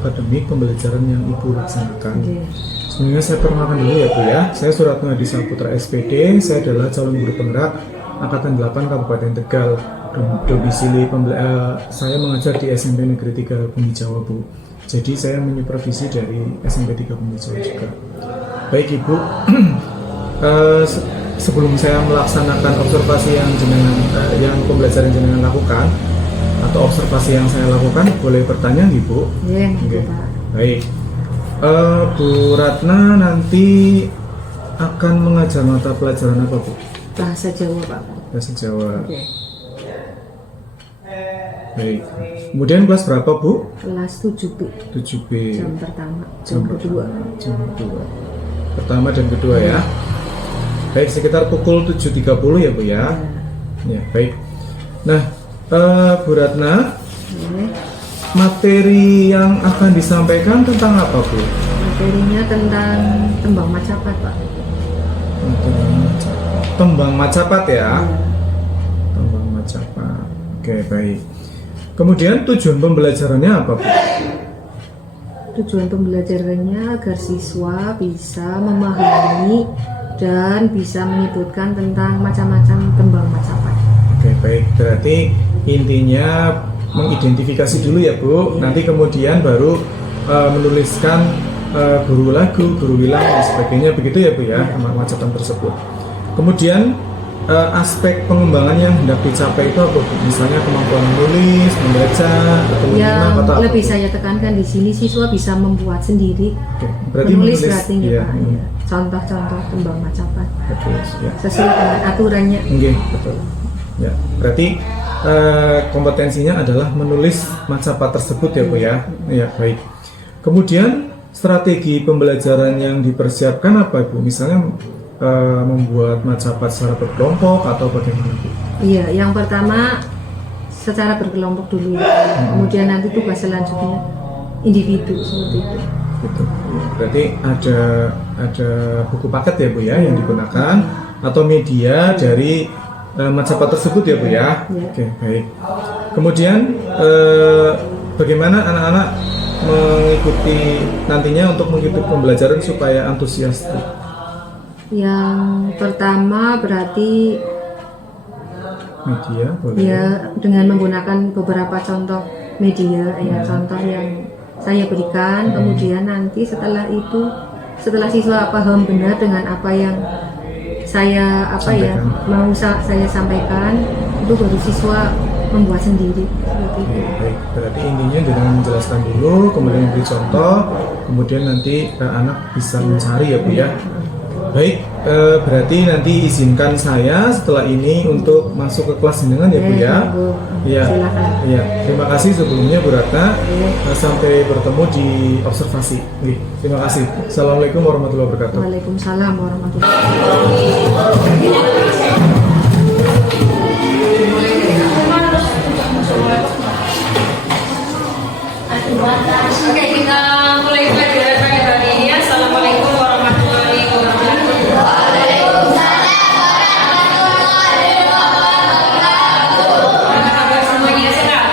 akademik pembelajaran yang Ibu laksanakan. Sebelumnya saya perkenalkan dulu ya Bu ya. Saya Suratno Hadi Saputra SPD, saya adalah calon guru penggerak Angkatan 8 Kabupaten Tegal. Domisili saya mengajar di SMP Negeri 3 Bumi Jawa Bu. Jadi saya menyupervisi dari SMP 3 Bumi Jawa juga. Baik Ibu, sebelum saya melaksanakan observasi yang pembelajaran jenengan lakukan atau observasi yang saya lakukan, boleh bertanya Ibu? Iya, okay. Pak. Baik, Bu Ratna nanti akan mengajar mata pelajaran apa Bu? Bahasa Jawa Pak. Bahasa Jawa. Okay. Baik. Kemudian kelas berapa Bu? Kelas 7B. 7B. Jam pertama, jam kedua. Jam kedua. Pertama dan kedua ya. Baik, sekitar pukul 7.30 ya Bu ya. Ya, baik. Nah, Bu Ratna, materi yang akan disampaikan tentang apa Bu? Materinya tentang tembang macapat Pak. Tembang macapat ya. Tembang macapat. Oke, baik. Kemudian tujuan pembelajarannya apa Bu? Tujuan pembelajarannya agar siswa bisa memahami dan bisa menyebutkan tentang macam-macam tembang macapat. Oke, baik. Berarti intinya mengidentifikasi dulu ya Bu. Nanti kemudian baru menuliskan guru lagu, guru wilang dan sebagainya, begitu ya Bu ya, macapan tersebut. Kemudian aspek pengembangan yang hendak dicapai itu apa Bu? Misalnya kemampuan menulis, membaca, atau menyimak atau apa? Lebih saya tekankan di sini siswa bisa membuat sendiri. Oke, berarti menulis berarti ya, iya, Pak. Ya. Contoh-contoh tembang macapat. Betul, ya. Sesuai dengan aturannya. Oke, betul. Ya, berarti kompetensinya adalah menulis macapat tersebut ya Bu ya. Ya, baik. Kemudian strategi pembelajaran yang dipersiapkan apa Bu? Misalnya membuat macapat secara berkelompok atau bagaimana Bu? Iya, yang pertama secara berkelompok dulu ya. Kemudian nanti tugas selanjutnya individu seperti itu. Gitu. Berarti ada buku paket ya Bu ya yang digunakan atau media dari macapat tersebut ya Bu ya. Oke, baik. Kemudian bagaimana anak-anak mengikuti nantinya untuk mengikuti pembelajaran supaya antusias? Yang pertama berarti media boleh. Ya, dengan menggunakan beberapa contoh media ya, contoh yang saya berikan. Kemudian nanti setelah siswa paham benar dengan apa yang saya mau saya sampaikan, itu baru siswa membuat sendiri seperti itu. Baik, berarti intinya dengan menjelaskan dulu, kemudian memberi contoh, kemudian nanti anak bisa mencari ya Bu ya. Baik, berarti nanti izinkan saya setelah ini untuk masuk ke kelas jenengan ya Bu ya. Iya. Iya. Terima kasih sebelumnya Bu Ratna. Sampai bertemu di observasi. Terima kasih. Assalamualaikum warahmatullahi wabarakatuh. Waalaikumsalam warahmatullahi wabarakatuh. Oke, kita mulai pelajaran pada hari ini. Assalamualaikum warahmatullahi wabarakatuh. Apa kabar semuanya, sehat?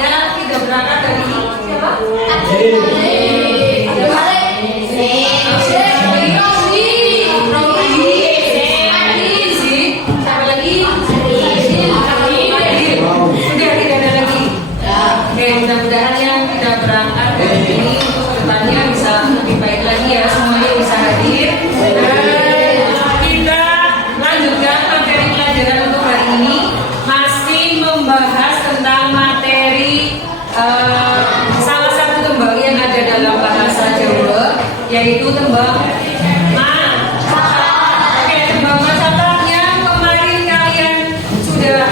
Yang tidak berangkat dari ini siapa? Mudah-mudahan yang tidak berangkat dari ini untuk kedepannya bisa lebih baik lagi ya, semuanya bisa hadir. Kita lanjutkan materi pelajaran untuk hari ini, masih membahas tentang materi salah satu tembang yang ada dalam bahasa Jawa, yaitu tembang macapat. Oke, tembang macapat yang kemarin kalian sudah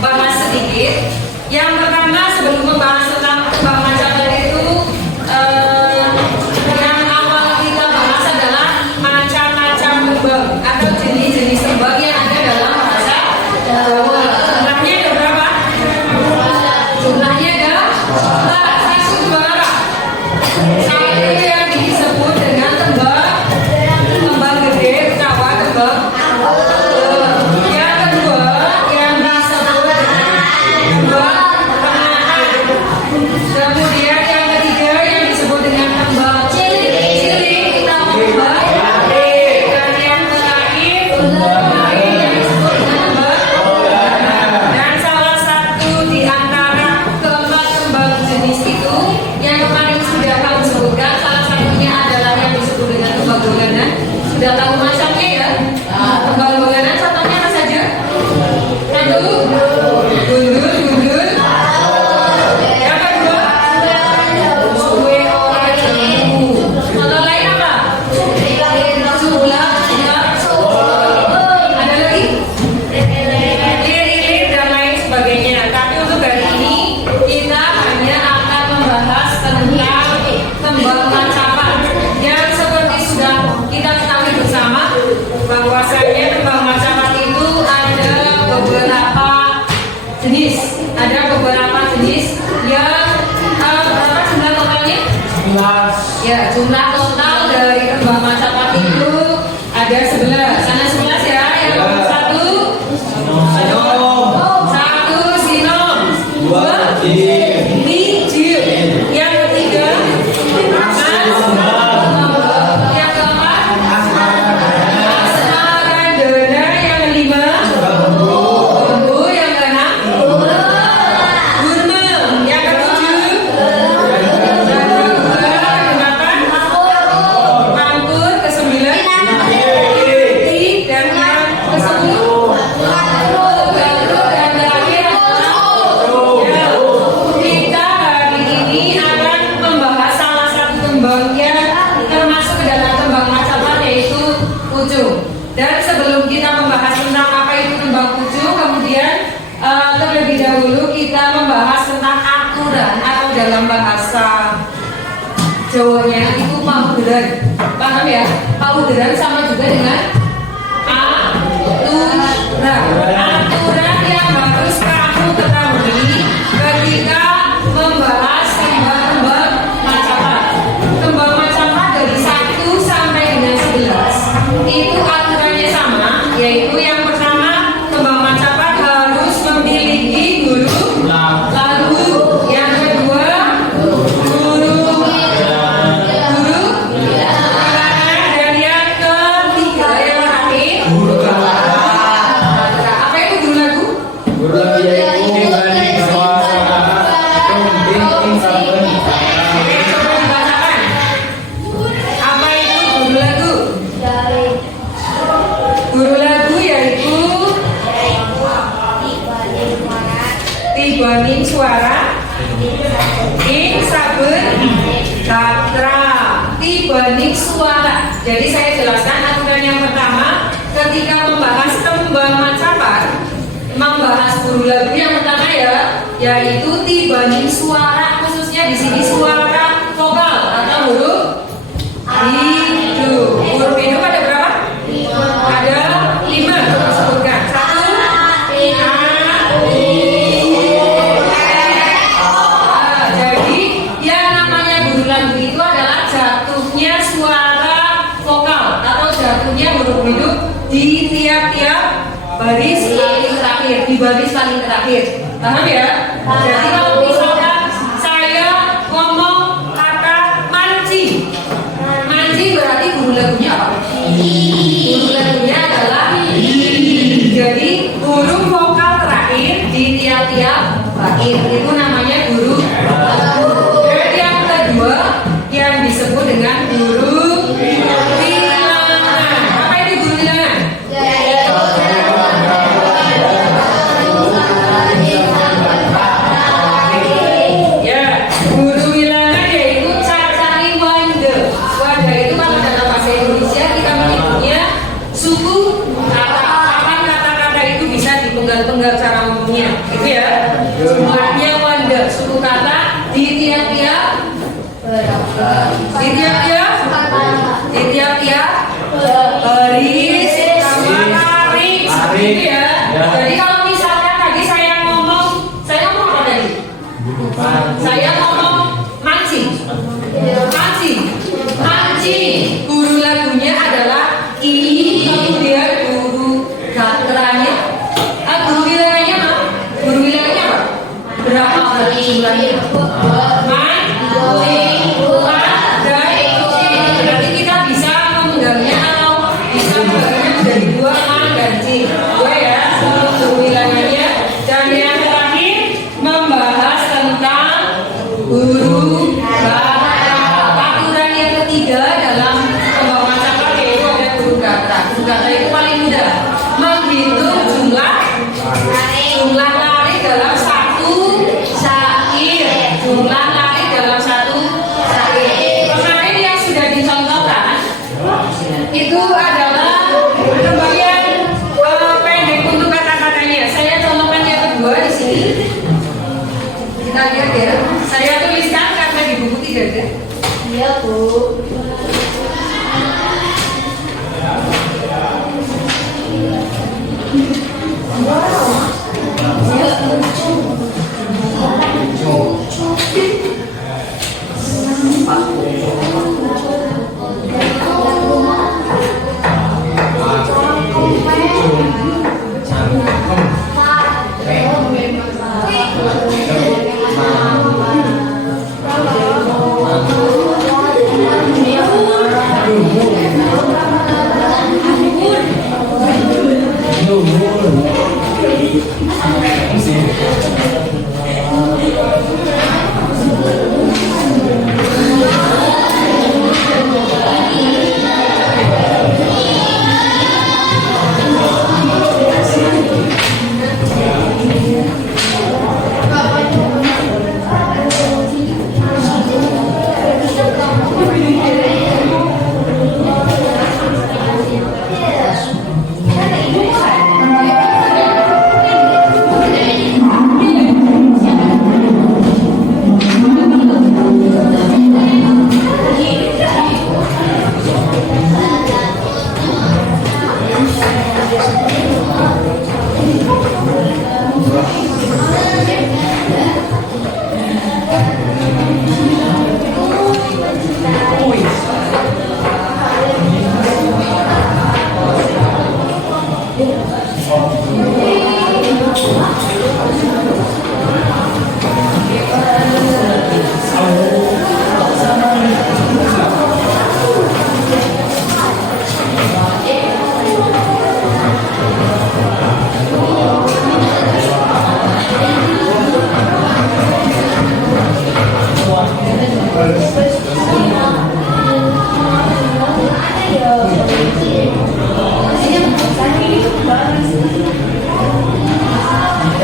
bahas sedikit. Yang pertama, sebelum membahas tentang tembang macapat itu, yang awal kita bahas adalah macam-macam tembang atau jenis-jenis tembang yang ada dalam bahasa Jawa. Jumlahnya ada berapa? Jumlahnya ada satu tembang apa? Satu yang disebut dengan tembang jenis. Ada beberapa jenis yang berapa jumlah totalnya? Ya, jumlah total dari tembang macapat itu ada 11. Sana 11 ya. Yang nomor 1 satu sinom, 2 lijil, yang ketiga yang keempat asmaragana, yang kelima bambu, yang keenam gurmel, yang ketujuh delapan mangkut, kesembilan piti, dan yang kesepuluh gandrung, dan terakhir ya. Kita hari ini akan membahas salah satu tembang yang termasuk ke dalam tembang macapat, yaitu pucung. Dan sebelum kita membahas tentang apa itu tembang pucung, kemudian terlebih dahulu kita membahas tentang aturan atau dalam bahasa Jawanya itu pauderan. Paham ya? Pauderan sama juga dengan aturan. Aturan yang harus kamu ketahui ketika membahas tembang-tembang macapat. Tembang macapat dari 1 sampai dengan 11 itu aturannya sama, yaitu yang pertama, tembang macapat harus memiliki guru lagu. Yang kedua, guru bilangan, dan yang ketiga yang terakhir apa itu guru lagu? Oke, coba dibacakan. Apa itu guru lagu? Guru lagu yaitu tibaning suara ing saben gatra. Tibaning suara. Jadi saya jelaskan aturan yang pertama ketika membahas tembang macapat, membahas guru lagu yang pertama ya, yaitu tibaning suara, khususnya di sini suara vokal atau huruf hidup. Huruf hidup ada berapa? Ada 5. Coba sebutkan. 1 jadi yang namanya guru lagu itu adalah jatuhnya suara vokal atau jatuhnya huruf hidup di tiap-tiap baris paling terakhir, di baris paling terakhir. Paham ya? Jadi kalau misalkan saya ngomong kata manci, manci berarti guru lagunya apa? Guru lagunya adalah jadi huruf vokal terakhir di tiap-tiap bait itu namanya guru lagu. Dan yang kedua yang disebut dengan guru bilangan. Apa itu guru bilangan? Ya, guru bilangan yaitu cacari wanda. Wanda itu kalau dalam bahasa Indonesia kita menyebutnya suku kata. Kapan kata-kata itu bisa dipenggal-penggal cara ngomongnya, gitu ya. Jumlahnya wanda, suku kata di tiap-tiap baris sama tarik, gitu ya. Jadi kalau misalkan tadi saya ngomong apa tadi? Saya ngomong mancing. Guru lagunya adalah I, kemudian guru gatranya. Guru bilangannya apa? Berapa berarti jumlahnya? Berarti kita bisa menggangnya atau bisa membagi menjadi 2, man dan cing. 2 ya, guru bilangannya. Dan yang terakhir membahas tentang guru gatra. Aturan yang ketiga dalam tembang macapat yaitu ada guru gatra. Guru gatra itu paling mudah menghitung jumlah larik dalam satu syair. Jumlah larik dalam satu syair. Kemarin yang sudah dicontohkan itu adalah bagian pendek untuk kata-katanya. Saya contohkan yang kedua di sini. Kita lihat ya. Saya tuliskan karena di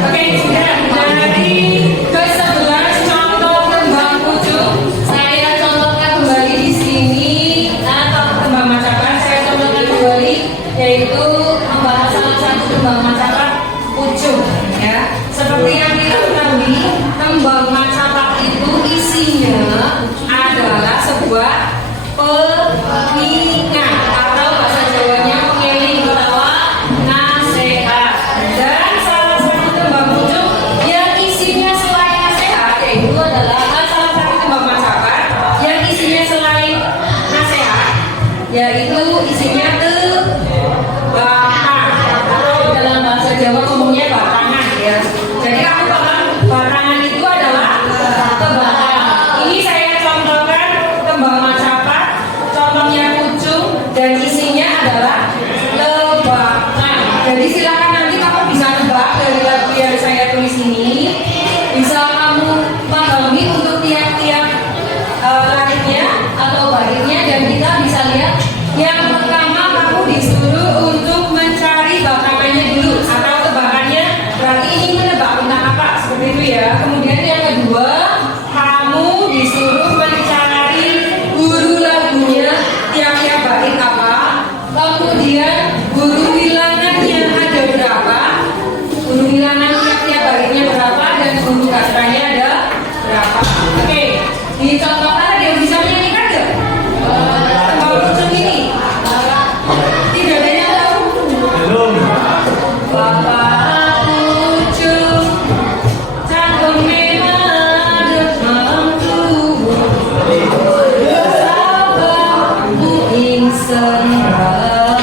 Oke, sudah. Dari ke-11 contoh kembang kucing, saya contohkan kembali di sini atau kembang macapat. Saya contohkan kembali yaitu membahas salah satu kembang macapat kucing. Ya, seperti yang kita ketahui, kembang macapat itu isinya adalah sebuah pengingat atau bahasa Jawanya pengeling utawa nasihat. Dan salah satu kembang kucing yang isinya selain nasihat yaitu adalah salah satu kembang macapat yang isinya selain nasihat yaitu isinya batang atau dalam bahasa Jawa umumnya batangan ya. Jadi aku paham batangan itu adalah kebatang. Ini saya contohkan kembang macapat, contohnya kucing dan isinya adalah lebakan. Jadi silakan nanti kamu bisa nebak dari lagu yang saya tulis ini, bisa kamu pahami untuk tiap-tiap lahirnya atau baiknya, dan kita bisa lihat yang pertama kamu disuruh untuk mencari batangannya dulu atau tebakannya, berarti ini menebak tentang apa seperti itu ya. Kemudian yang kedua kamu disuruh mencari guru lagunya tiap-tiap bait apa, kemudian guru bilangannya ada berapa, guru bilangan tiap-tiap baitnya berapa, dan guru gastranya ada berapa. Oke, dicontohkan dia bisa menyanyikan nggak? Tembang kucing ini tidak ada yang tahu. Belum. Bapak kucing cangkeme madep mampu, sahabatmu ing senang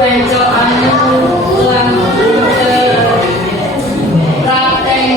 pencokan lan kapten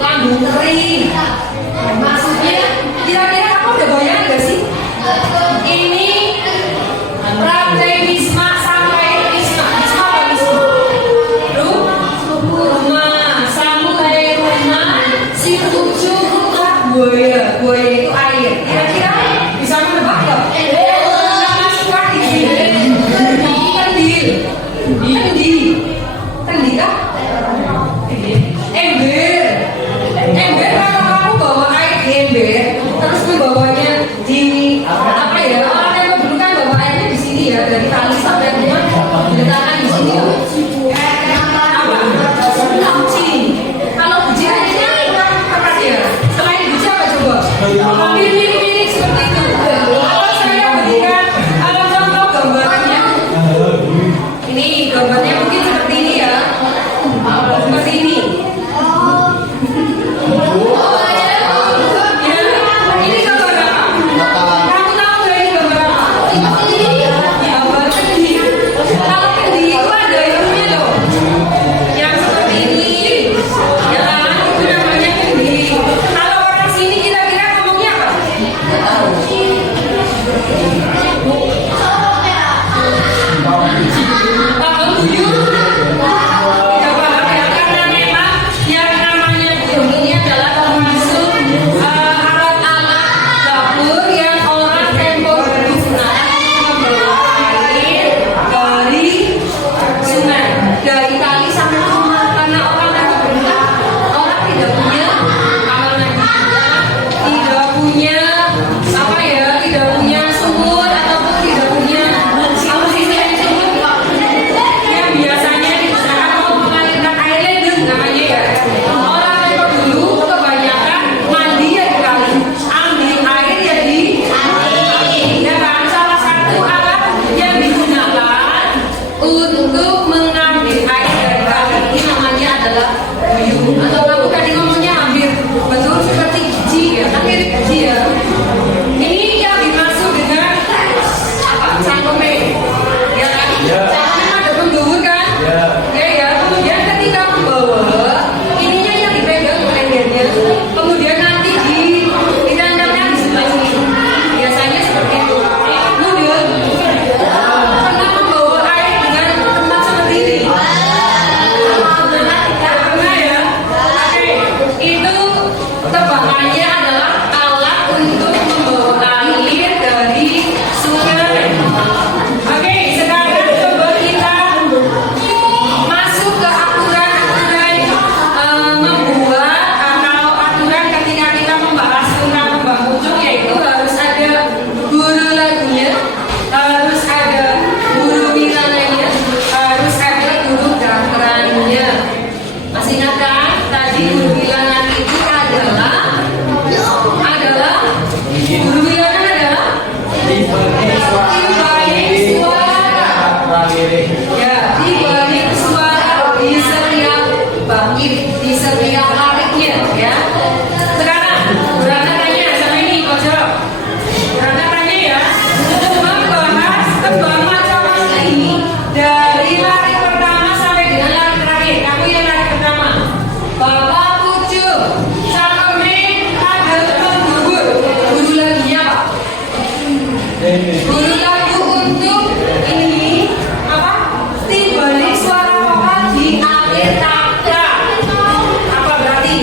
lambung kering. Maksudnya kira-kira kamu udah bayang gak sih? Ini Pratibisma sampai Bisma apa Bisma? Rumah, sampai rumah, si tujuh ruka buaya itu air. Kira-kira bisa menebak gak? Nggak masuk lagi di sini. Kendi kah? Ember kalau kamu bawa air di ember, terus membawanya di apa ya? Orang yang dulu kan bawa airnya di sini ya, dari tali sampai rumah diletakkan di sini. Apa? Kunci. Kalau kunci airnya apa dia? Selain kunci apa coba? Hampir mirip-mirip seperti itu. Kalau saya berikan contoh gambarnya, ini gambarnya mungkin seperti ini ya, seperti ini. Ini gambar apa? Kamu tahu nggak ini gambar apa? Gambar kendi. Kalau kendi itu ada ilmunya loh. Yang seperti ini, ya kan? Itu namanya kendi. Kalau orang sini kira-kira ngomongnya apa? Paham buyur? Tidak paham ya, karena memang yang namanya buyur ini adalah termasuk alat-alat dapur yang orang tempo dulu gunakan membawa air dari sungai, dari kali sampai rumah. Karena orang tempo dulu orang tidak punya kamar mandi, tidak punya apa ya, tidak punya sumur ataupun tidak punya apa sih sumur yang biasanya digunakan untuk mengalirkan air ledeng namanya ya. Orang tempo dulu kebanyakan mandi ya di kali, ambil air ya di kali. Ya kan, salah satu alat yang digunakan untuk mengambil air dari kali ini namanya adalah buyung. Atau kamu tadi ngomongnya hampir betul seperti biji ya, kan mirip biji ya. Ini yang dimaksud dengan apa? Cangkeme. Ya kan? Cangkeme ada pembuluh kan? Ya. Kemudian ketika membawa, ininya yang dipegang lengannya. Kemudian nanti ditendangkan di sebelah sini. Biasanya seperti itu. Kemudian pernah membawa air dengan tempat seperti ini. Pernah ya? Oke. Itu tebakannya adalah alat untuk membawa air dari sungai. Oke, sekarang coba kita masuk ke aturan-aturan membuat atau aturan ketika kita membahas tentang kembang kucing, yaitu harus ada guru lagunya, harus ada guru wilananya, harus ada guru gerakannya. Masih ingat kan? Tadi guru wilangan itu adalah guru wilangan adalah dibalik suara. Ya, dibalik suara di setiap bangkit, di setiap lariknya ya. Sekarang Burana tanya sama ini pojok. Burana tanya ya, membahas kembang macam-macam ini dari larik pertama sampai dengan larik terakhir. Kamu yang larik pertama, Bapak Pucuk, Cangkeme ada pembubur. Guru lagunya apa? Guru lagu untuk ini apa? Dibalik suara vokal di akhir kata. Apa berarti?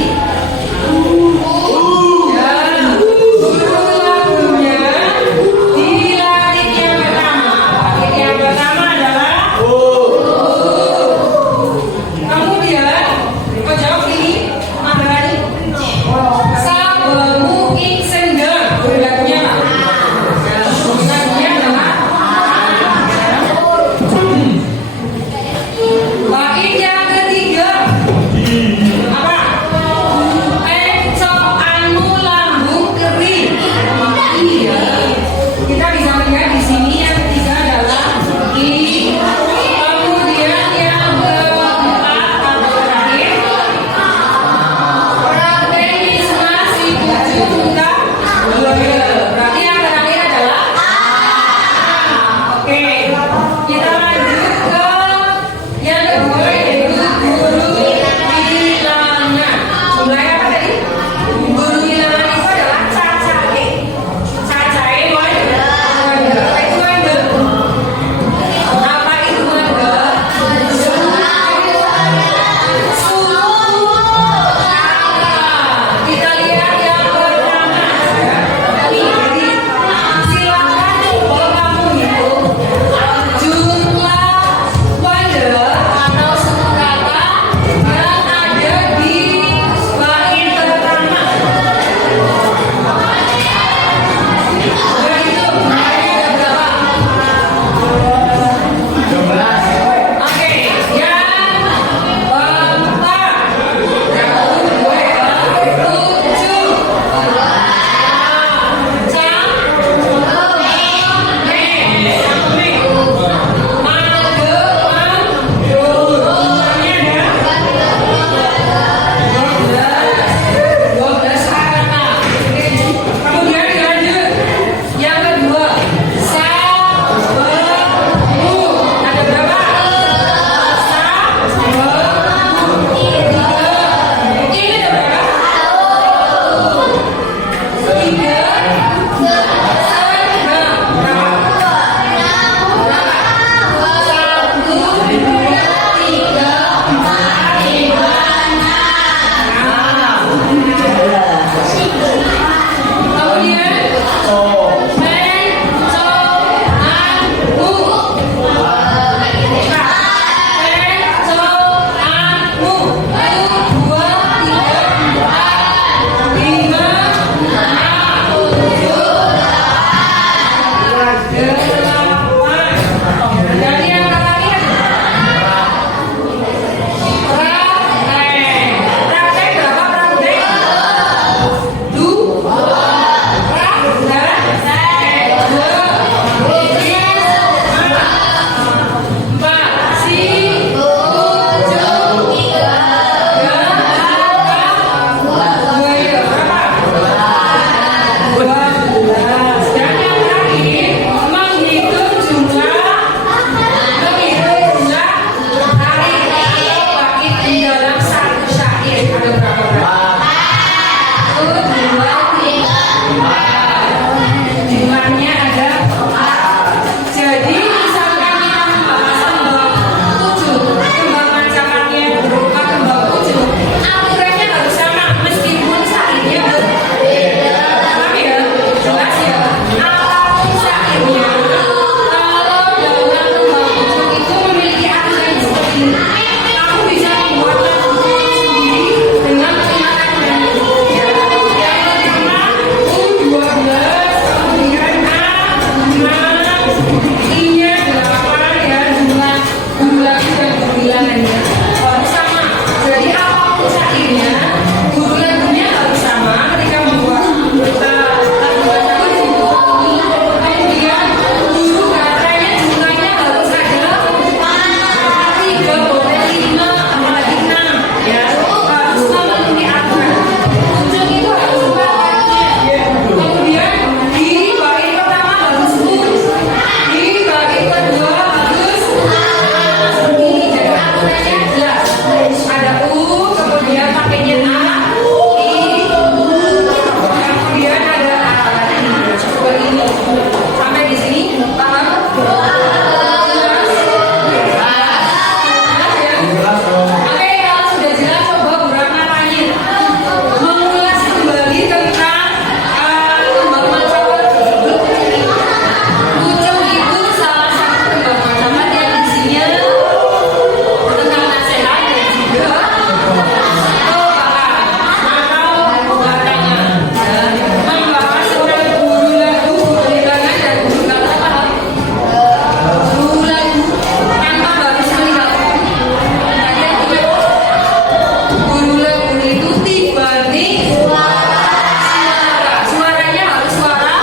Suaranya harus suara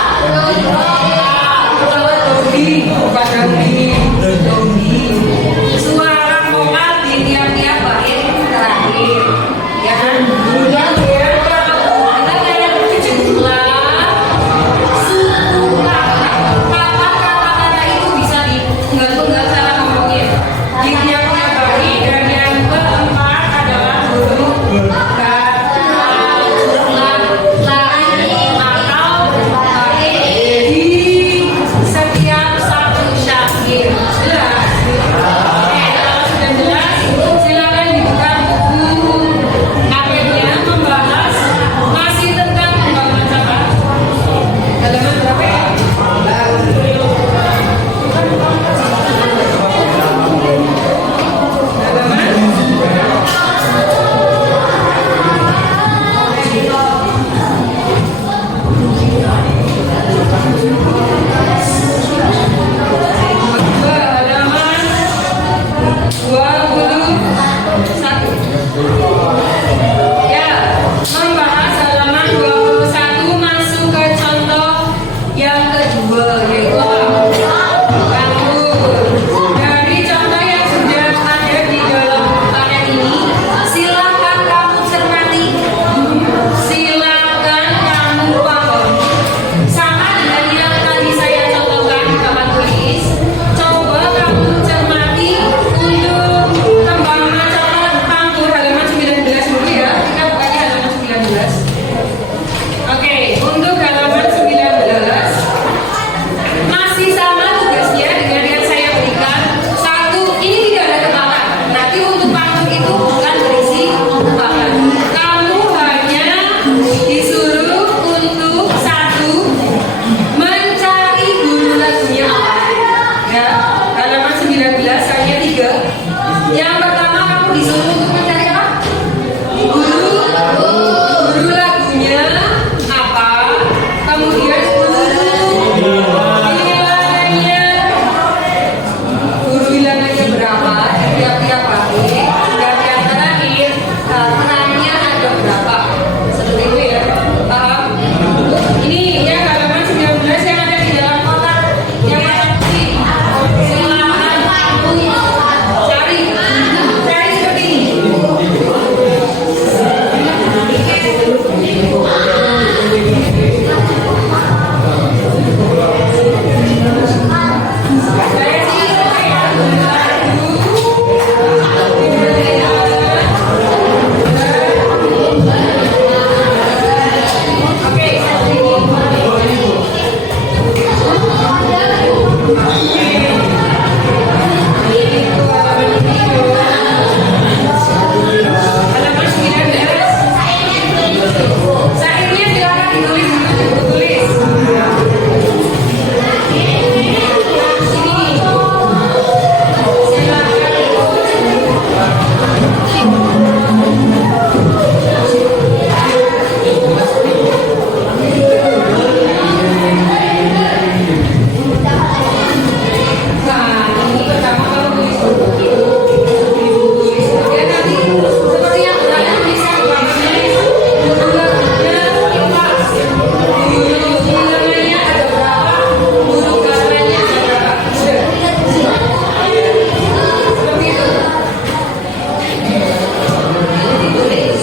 dogi, bukan dogi. Suara vokal di tiap-tiap bait terakhir, ya kan? Kita kayak kejumlah kata-kata itu bisa tinggal cara ngomongin di tiap-tiap bait, dan yang keempat adalah huruf di setiap satu syair. Jelas? Oke, kalau sudah jelas, silakan dibuka buku APD-nya membahas masih tentang pembangunan cabang. Halaman berapa ya? Halaman 21. Ya, membahas halaman 21 masuk ke contoh yang kedua, yaitu pantur. Dari contoh yang sudah ada di dalam paket ini, silakan kamu cermati, silakan kamu pahami. Sama dengan yang tadi saya contohkan di papan tulis, coba kamu cermati untuk pembangunan cabang pantur halaman 19 dulu ya. Kita bukanya halaman 19. Oke, untuk halaman 19 masih sama tugasnya dengan yang saya berikan. Satu, ini tidak ada tebakan. Berarti untuk pantur itu bukan berisi tebakan. Kamu hanya disuruh untuk satu, mencari guru lagunya apa. Ya, halaman 19 hanya 3. Yang pertama kamu disuruh untuk mencari apa? Guru lagunya apa? Kemudian guru bilangannya berapa di tiap-tiap bait, dan yang terakhir perannya ada berapa. Seperti itu ya, paham? Ini ya halaman 19 yang ada di dalam kotak yang warna putih. Silakan kamu cari seperti ini. Halaman 19. Syairnya silakan ditulis di buku tulis. Sini. Nah, ini pertama kamu tulis dulu. Ya, nanti seperti yang berada tulisan warnanya guru lagunya apa? Guru bilangannya ada berapa? Guru bilangannya ada berapa? Sudah. Seperti itu. Ditulis.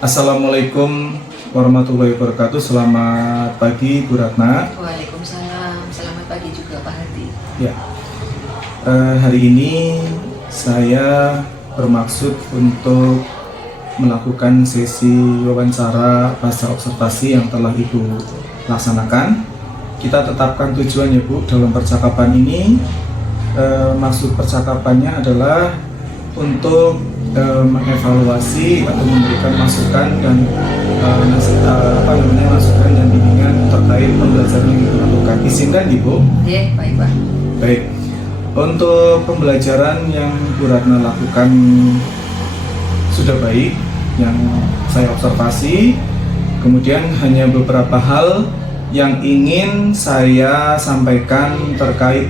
Assalamualaikum warahmatullahi wabarakatuh. Selamat pagi Bu Ratna. Waalaikumsalam. Selamat pagi juga Pak Hadi. Ya, hari ini saya bermaksud untuk melakukan sesi wawancara bahasa observasi yang telah Ibu laksanakan. Kita tetapkan tujuan ya Bu dalam percakapan ini. Maksud percakapannya adalah untuk mengevaluasi atau memberikan masukan dan masukan dan bimbingan terkait pembelajaran yang Ibu lakukan. Izinkan Ibu? Ya, baik Pak. Baik. Untuk pembelajaran yang Bu Ratna lakukan sudah baik, yang saya observasi. Kemudian hanya beberapa hal yang ingin saya sampaikan terkait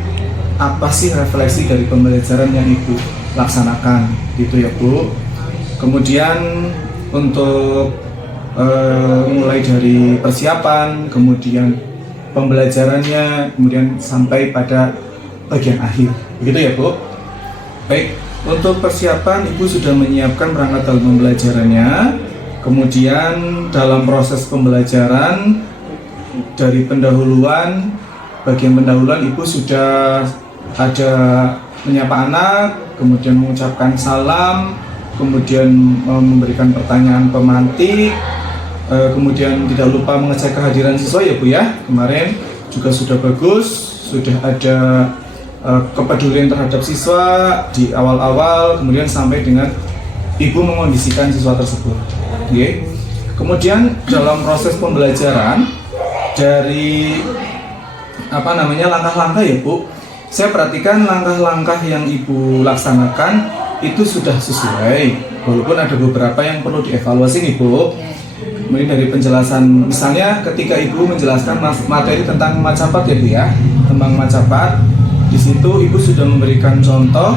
apa sih refleksi dari pembelajaran yang Ibu laksanakan, gitu ya Bu. Kemudian untuk mulai dari persiapan, kemudian pembelajarannya, kemudian sampai pada bagian akhir, begitu ya Bu. Baik, untuk persiapan Ibu sudah menyiapkan perangkat dalam pembelajarannya. Kemudian dalam proses pembelajaran dari pendahuluan, bagian pendahuluan Ibu sudah ada menyapa anak, kemudian mengucapkan salam, kemudian memberikan pertanyaan pemantik, kemudian tidak lupa mengecek kehadiran siswa ya Bu ya. Kemarin juga sudah bagus, sudah ada kepedulian terhadap siswa di awal-awal, kemudian sampai dengan Ibu mengondisikan siswa tersebut. Oke. Kemudian dalam proses pembelajaran dari langkah-langkah ya Bu, saya perhatikan langkah-langkah yang Ibu laksanakan itu sudah sesuai, walaupun ada beberapa yang perlu dievaluasi nih Bu. Kemudian dari penjelasan, misalnya ketika Ibu menjelaskan materi tentang macapat ya Bu ya, tentang macapat, di situ Ibu sudah memberikan contoh,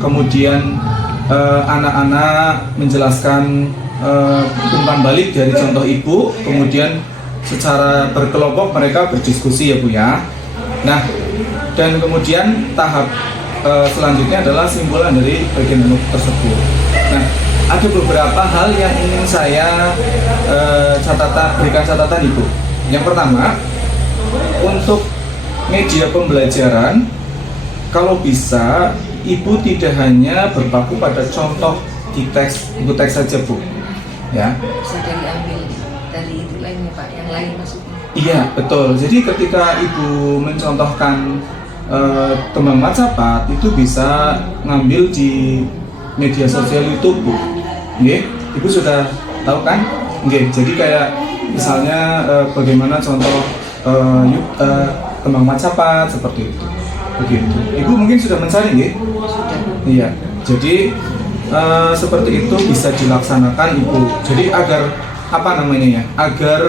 kemudian anak-anak menjelaskan umpan balik dari contoh Ibu, kemudian secara berkelompok mereka berdiskusi ya Bu ya. Nah, dan kemudian tahap selanjutnya adalah simpulan dari bagian tersebut. Nah, ada beberapa hal yang ingin saya berikan catatan Ibu. Yang pertama, untuk media pembelajaran, kalau bisa Ibu tidak hanya berpaku pada contoh di buku teks saja Bu, ya. Bisa diambil dari itu lainnya Pak, yang lain maksudnya. Iya betul. Jadi ketika Ibu mencontohkan tembang macapat itu bisa ngambil di media sosial YouTube Bu. Nggih, Ibu sudah tahu kan? Nggih. Jadi kayak misalnya bagaimana contoh tembang macapat seperti itu. Begitu. Ibu mungkin sudah mencari nggih? Sudah. Iya. Jadi seperti itu bisa dilaksanakan Ibu. Jadi agar agar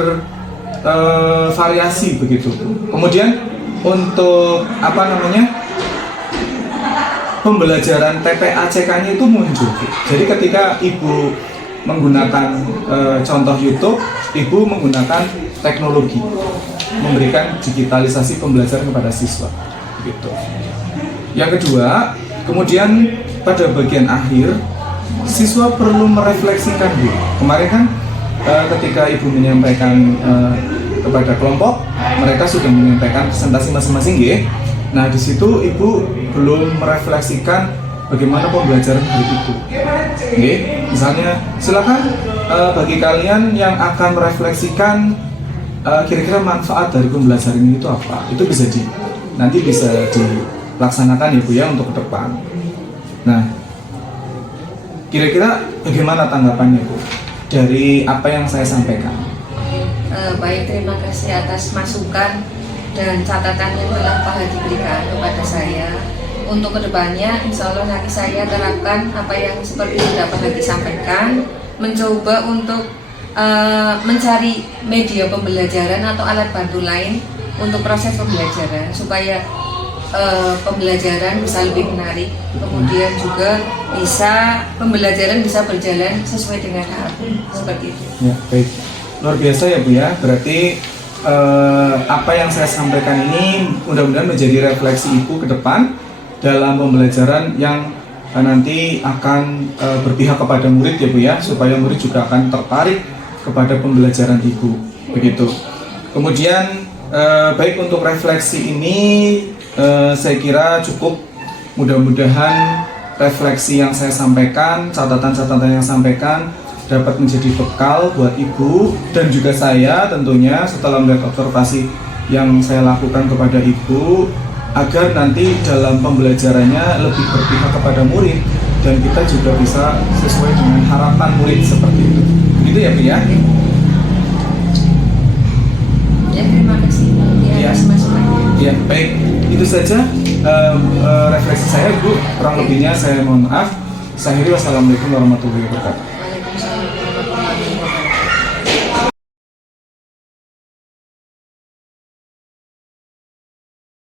variasi begitu. Kemudian untuk pembelajaran TPACK-nya itu muncul. Jadi ketika Ibu menggunakan contoh YouTube, Ibu menggunakan teknologi, memberikan digitalisasi pembelajaran kepada siswa. Gitu. Yang kedua, kemudian pada bagian akhir, siswa perlu merefleksikan Bu. Kemarin kan ketika Ibu menyampaikan kepada kelompok, mereka sudah menyampaikan presentasi masing-masing nggih. Nah, di situ Ibu belum merefleksikan bagaimana pembelajaran hari itu. Nggih. Misalnya, silakan bagi kalian yang akan merefleksikan kira-kira manfaat dari pembelajaran ini itu apa. Itu nanti bisa dilaksanakan ya Bu ya untuk ke depan. Nah, kira-kira bagaimana tanggapannya Bu dari apa yang saya sampaikan? Baik, terima kasih atas masukan dan catatan yang telah Pak Hadi berikan kepada saya. Untuk kedepannya, insya Allah nanti saya terapkan apa yang seperti sudah Pak Hadi sampaikan, mencoba untuk mencari media pembelajaran atau alat bantu lain untuk proses pembelajaran supaya pembelajaran bisa lebih menarik, kemudian juga pembelajaran bisa berjalan sesuai dengan harapan, seperti itu. Ya, baik. Luar biasa ya Bu ya. Berarti apa yang saya sampaikan ini mudah-mudahan menjadi refleksi Ibu ke depan dalam pembelajaran yang nanti akan berpihak kepada murid ya Bu ya, supaya murid juga akan tertarik kepada pembelajaran Ibu, begitu. Kemudian baik untuk refleksi ini saya kira cukup. Mudah-mudahan refleksi yang saya sampaikan, catatan-catatan yang saya sampaikan dapat menjadi bekal buat Ibu dan juga saya tentunya setelah melihat observasi yang saya lakukan kepada Ibu, agar nanti dalam pembelajarannya lebih berpihak kepada murid dan kita juga bisa sesuai dengan harapan murid seperti itu. Gitu ya Bu ya? Ya, terima kasih Ya. atas masukannya. Ya, baik. Itu saja refleksi saya Bu. Kurang lebihnya saya mohon maaf. Saya akhiri, wassalamualaikum warahmatullahi wabarakatuh.